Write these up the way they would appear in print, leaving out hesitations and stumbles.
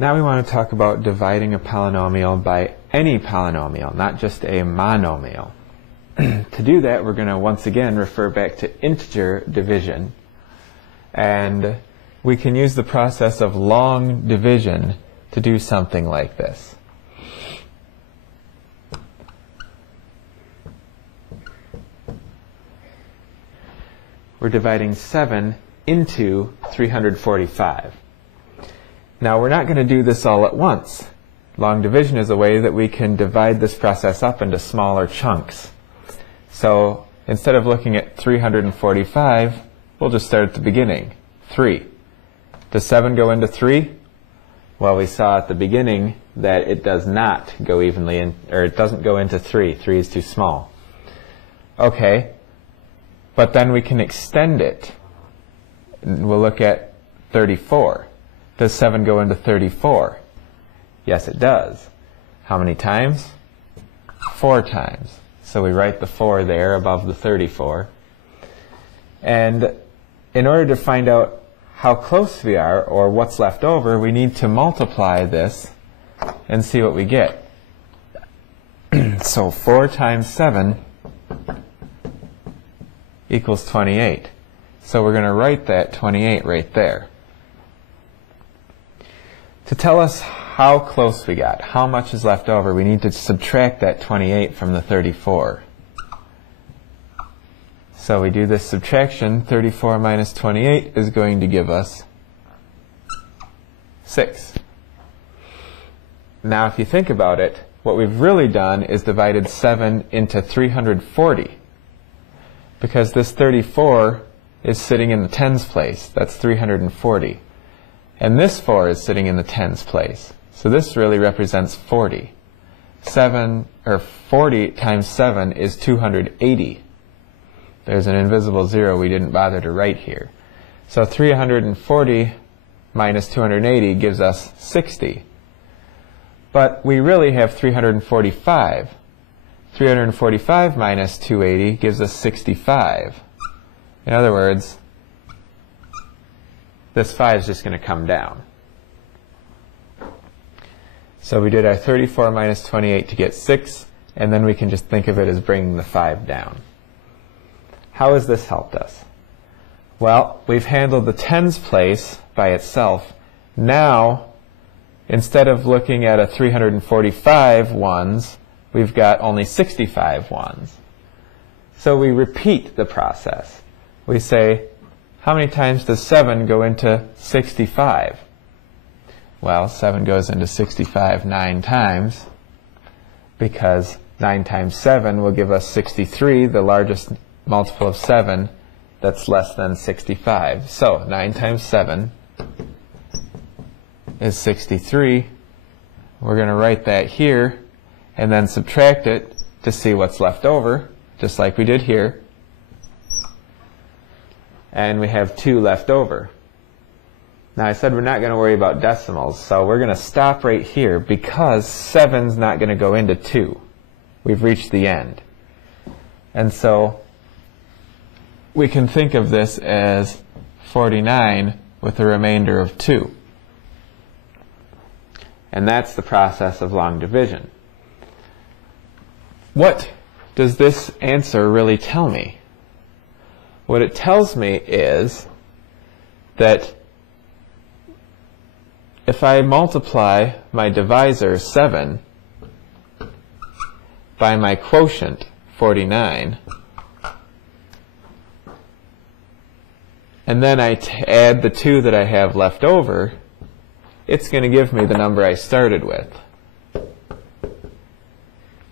Now we want to talk about dividing a polynomial by any polynomial, not just a monomial. To do that, we're going to once again refer back to integer division. And we can use the process of long division to do something like this. We're dividing 7 into 345. Now we're not going to do this all at once. Long division is a way that we can divide this process up into smaller chunks. So instead of looking at 345, we'll just start at the beginning. 3. Does 7 go into 3? Well, we saw at the beginning that it does not go evenly in, or it doesn't go into 3. 3 is too small. Okay, but then we can extend it. We'll look at 34. Does 7 go into 34? Yes, it does. How many times? 4 times. So we write the 4 there above the 34. And in order to find out how close we are, or what's left over, we need to multiply this and see what we get. So 4 times 7 equals 28. So we're going to write that 28 right there. To tell us how close we got, how much is left over, we need to subtract that 28 from the 34. So we do this subtraction. 34 minus 28 is going to give us 6. Now if you think about it, what we've really done is divided 7 into 340. Because this 34 is sitting in the tens place. That's 340. And this 4 is sitting in the tens place. So this really represents 40. 40 times 7 is 280. There's an invisible 0 we didn't bother to write here. So 340 minus 280 gives us 60. But we really have 345. 345 minus 280 gives us 65. In other words, this 5 is just going to come down. So we did our 34 minus 28 to get 6, and then we can just think of it as bringing the 5 down. How has this helped us? Well, we've handled the tens place by itself. Now, instead of looking at a 345 ones, we've got only 65 ones. So we repeat the process. We say, how many times does 7 go into 65? Well, 7 goes into 65 9 times, because 9 times 7 will give us 63, the largest multiple of 7 that's less than 65. So 9 times 7 is 63. We're going to write that here and then subtract it to see what's left over, just like we did here. And we have 2 left over. Now I said we're not going to worry about decimals, so we're going to stop right here because 7's not going to go into 2. We've reached the end. And so we can think of this as 49 with a remainder of 2. And that's the process of long division. What does this answer really tell me? What it tells me is that if I multiply my divisor 7 by my quotient 49, and then I add the 2 that I have left over, it's going to give me the number I started with.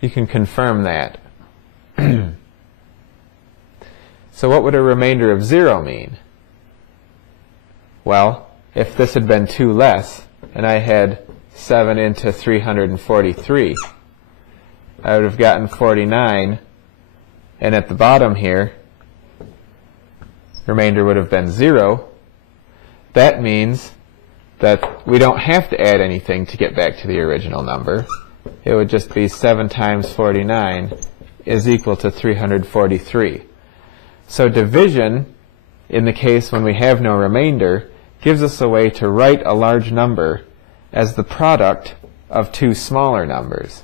You can confirm that. So what would a remainder of 0 mean? Well, if this had been 2 less, and I had 7 into 343, I would have gotten 49, and at the bottom here, remainder would have been 0. That means that we don't have to add anything to get back to the original number. It would just be 7 times 49 is equal to 343. So division, in the case when we have no remainder, gives us a way to write a large number as the product of two smaller numbers.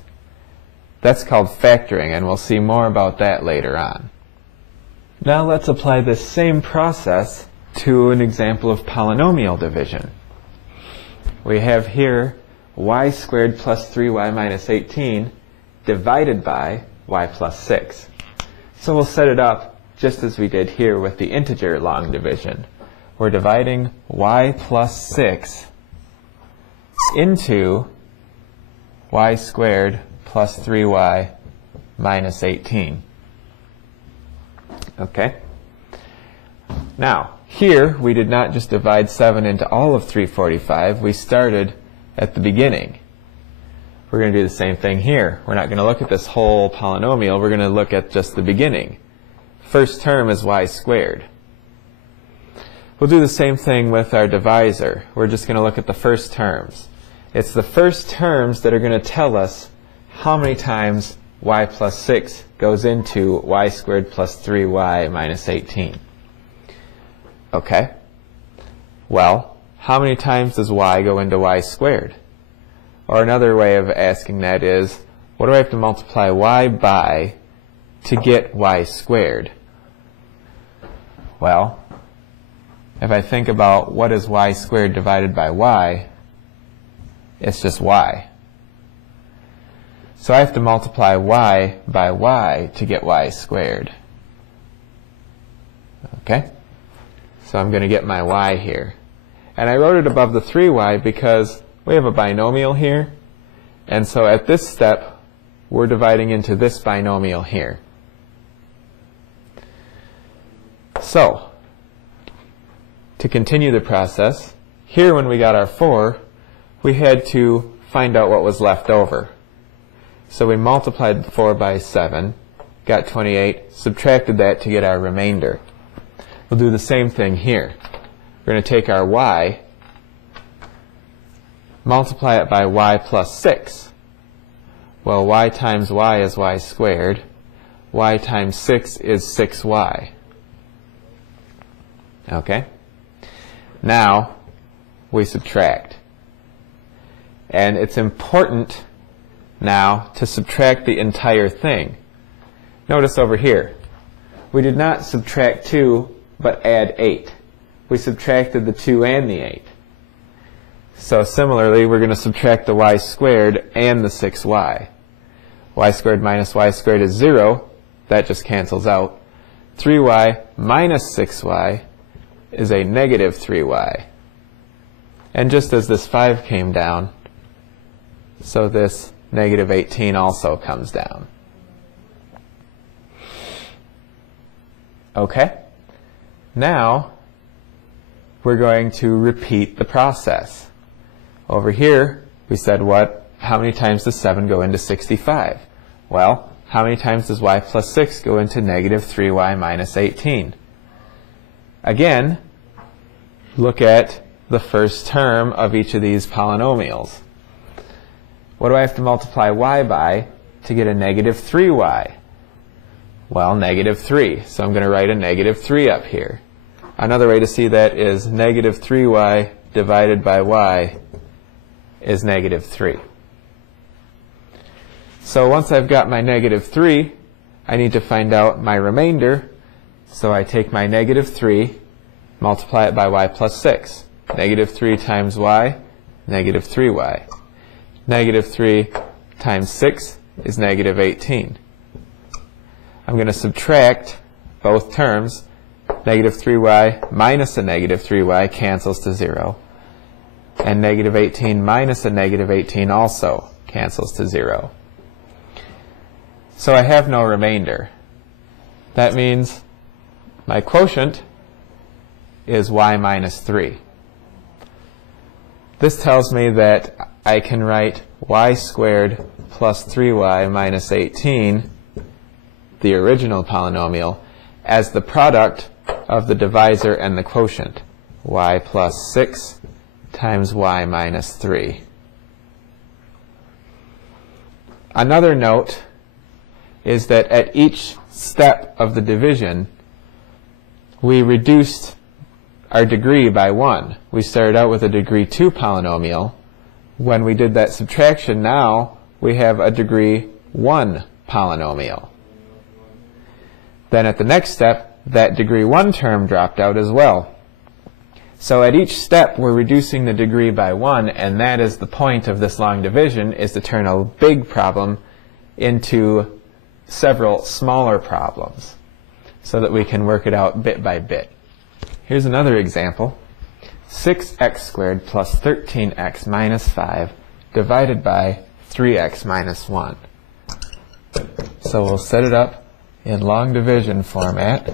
That's called factoring, and we'll see more about that later on. Now let's apply this same process to an example of polynomial division. We have here y squared plus 3y minus 18 divided by y plus 6. So we'll set it up just as we did here with the integer long division. We're dividing y plus 6 into y squared plus 3y minus 18. Okay? Now, here we did not just divide 7 into all of 345. We started at the beginning. We're going to do the same thing here. We're not going to look at this whole polynomial. We're going to look at just the beginning. First term is y squared. We'll do the same thing with our divisor. We're just going to look at the first terms. It's the first terms that are going to tell us how many times y plus 6 goes into y squared plus 3y minus 18. Okay? Well, how many times does y go into y squared? Or another way of asking that is, what do I have to multiply y by to get y squared? Well, if I think about what is y squared divided by y, it's just y. So I have to multiply y by y to get y squared. Okay? So I'm going to get my y here. And I wrote it above the 3y because we have a binomial here. And so at this step, we're dividing into this binomial here. So, to continue the process, here when we got our 4, we had to find out what was left over. So we multiplied 4 by 7, got 28, subtracted that to get our remainder. We'll do the same thing here. We're going to take our y, multiply it by y plus 6. Well, y times y is y squared. Y times 6 is 6y. Okay? Now, we subtract. And it's important now to subtract the entire thing. Notice over here, we did not subtract 2, but add 8. We subtracted the 2 and the 8. So similarly, we're going to subtract the y squared and the 6y. Y squared minus y squared is 0. That just cancels out. 3y minus 6y is a negative 3y. And just as this 5 came down, so this negative 18 also comes down. Okay? Now, we're going to repeat the process. Over here, we said how many times does 7 go into 65? Well, how many times does y plus 6 go into negative 3y minus 18? Again, look at the first term of each of these polynomials. What do I have to multiply y by to get a negative 3y? Well, negative 3. So I'm going to write a negative 3 up here. Another way to see that is negative 3y divided by y is negative 3. So once I've got my negative 3, I need to find out my remainder. So I take my negative 3, multiply it by y plus 6. Negative 3 times y, negative 3y. Negative 3 times 6 is negative 18. I'm going to subtract both terms. Negative 3y minus a negative 3y cancels to 0. And negative 18 minus a negative 18 also cancels to 0. So I have no remainder. That means my quotient is y minus 3. This tells me that I can write y squared plus 3y minus 18, the original polynomial, as the product of the divisor and the quotient, y plus 6 times y minus 3. Another note is that at each step of the division, we reduced our degree by 1. We started out with a degree 2 polynomial. when we did that subtraction, now we have a degree 1 polynomial. Then at the next step, that degree 1 term dropped out as well. So at each step, we're reducing the degree by 1, and that is the point of this long division, is to turn a big problem into several smaller problems so that we can work it out bit by bit. Here's another example. 6x squared plus 13x minus 5 divided by 3x minus 1. So we'll set it up in long division format.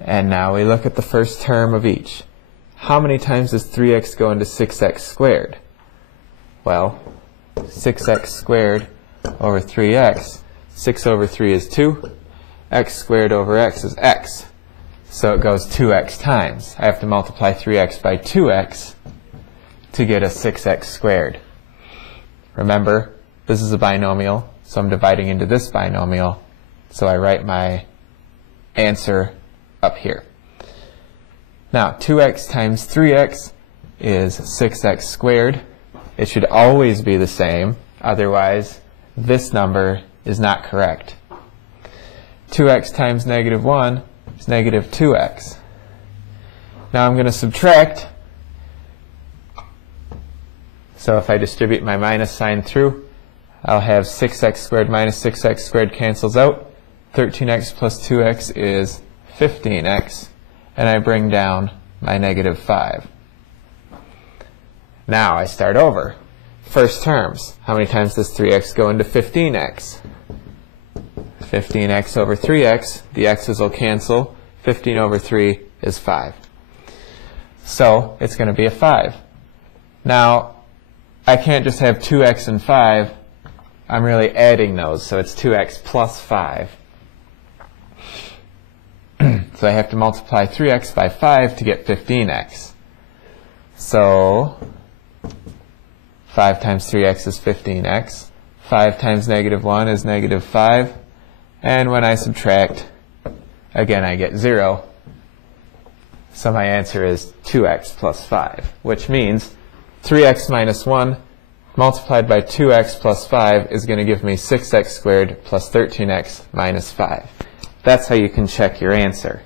And now we look at the first term of each. How many times does 3x go into 6x squared? Well, 6x squared over 3x, 6 over 3 is 2, x squared over x is x. So it goes 2x times. I have to multiply 3x by 2x to get a 6x squared. Remember, this is a binomial, so I'm dividing into this binomial, so I write my answer up here. Now, 2x times 3x is 6x squared. It should always be the same, otherwise this number is not correct. 2x times negative 1 is negative 2x. Now I'm going to subtract. So if I distribute my minus sign through, I'll have 6x squared minus 6x squared cancels out. 13x plus 2x is 15x, and I bring down my negative 5. Now I start over. First terms. How many times does 3x go into 15x? 15x over 3x. The x's will cancel. 15 over 3 is 5. So it's going to be a 5. Now, I can't just have 2x and 5. I'm really adding those, so it's 2x plus 5. So I have to multiply 3x by 5 to get 15x. So 5 times 3x is 15x. 5 times negative 1 is negative 5. And when I subtract, again I get 0. So my answer is 2x plus 5, which means 3x minus 1 multiplied by 2x plus 5 is going to give me 6x squared plus 13x minus 5. That's how you can check your answer.